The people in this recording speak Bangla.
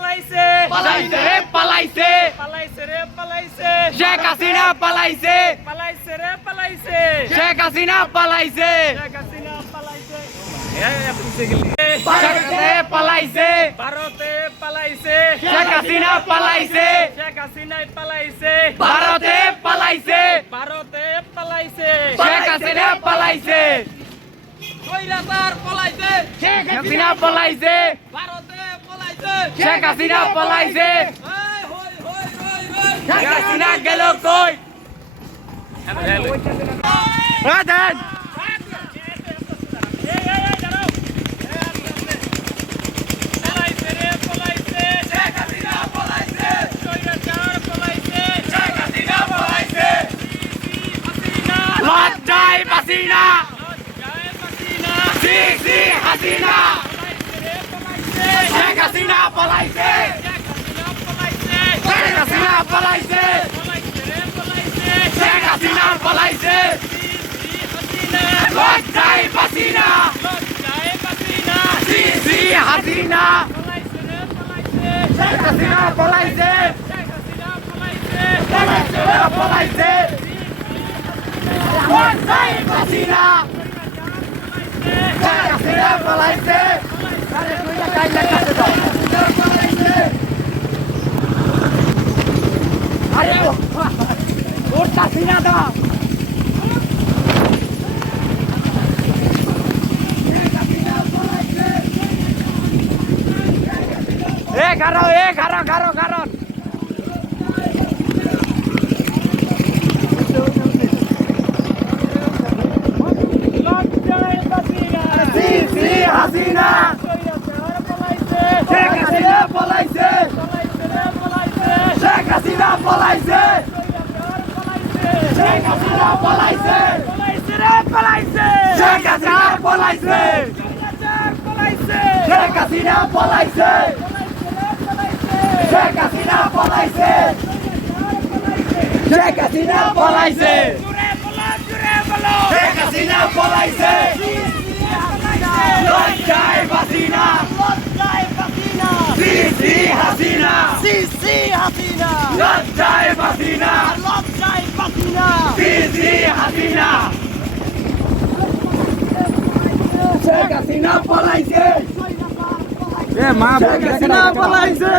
পালাইছে। পালাইছে রে পালাইছে। পালাইছে রে পালাইছে। শেখ হাসিনা পালাইছে। পালাইছে রে পালাইছে। শেখ হাসিনা পালাইছে। শেখ হাসিনা পালাইছে। পালাইছে। ভারতে পালাইছে। শেখ হাসিনা পালাইছে। শেখ হাসিনাই পালাইছে। ভারতে পালাইছে। ভারতে পালাইছে। শেখ হাসিনা পালাইছে। কইরাতার পালাইছে। শেখ হাসিনা পালাইছে। ভারতে শেখ হাসিনা পালাইছে। শেখ হাসিনা গেল কই? দেন। এই এই এই দাঁড়াও পালাইছে রে পালাইছে শেখ হাসিনা পালাইছে। শেখ হাসিনা পালাইছে। শেখ হাসিনা পালাইছে। লজ্জায় হাসিনা সি সি হাসিনা শেখ হাসিনা। পালাইছে শেখ হাসিনা পালাইছে। লজ্জায় হাসিনা শেখ হাসিনা পালাইছে। আরে ওর হাসিনা দাও এ গারো এ গারো গারো গারো পালাইছে। শেখ হাসিনা পালাইছে। পালাইছে শেখ হাসিনা পালাইছে। শেখ হাসিনা পালাইছে। শেখ হাসিনা পালাইছে। শেখ হাসিনা পালাইছে। শেখ হাসিনা পালাইছে লজ্জায় হাসিনা লজ্জায় হাসিনা সি সি হাসিনা সিসি হাসিনা। লজ্জায় হাসিনা লজ্জায় হাসিনা সি সি হাসিনা। শেখ হাসিনা পালাইছে। এ মা শেখ হাসিনা পালাইছে।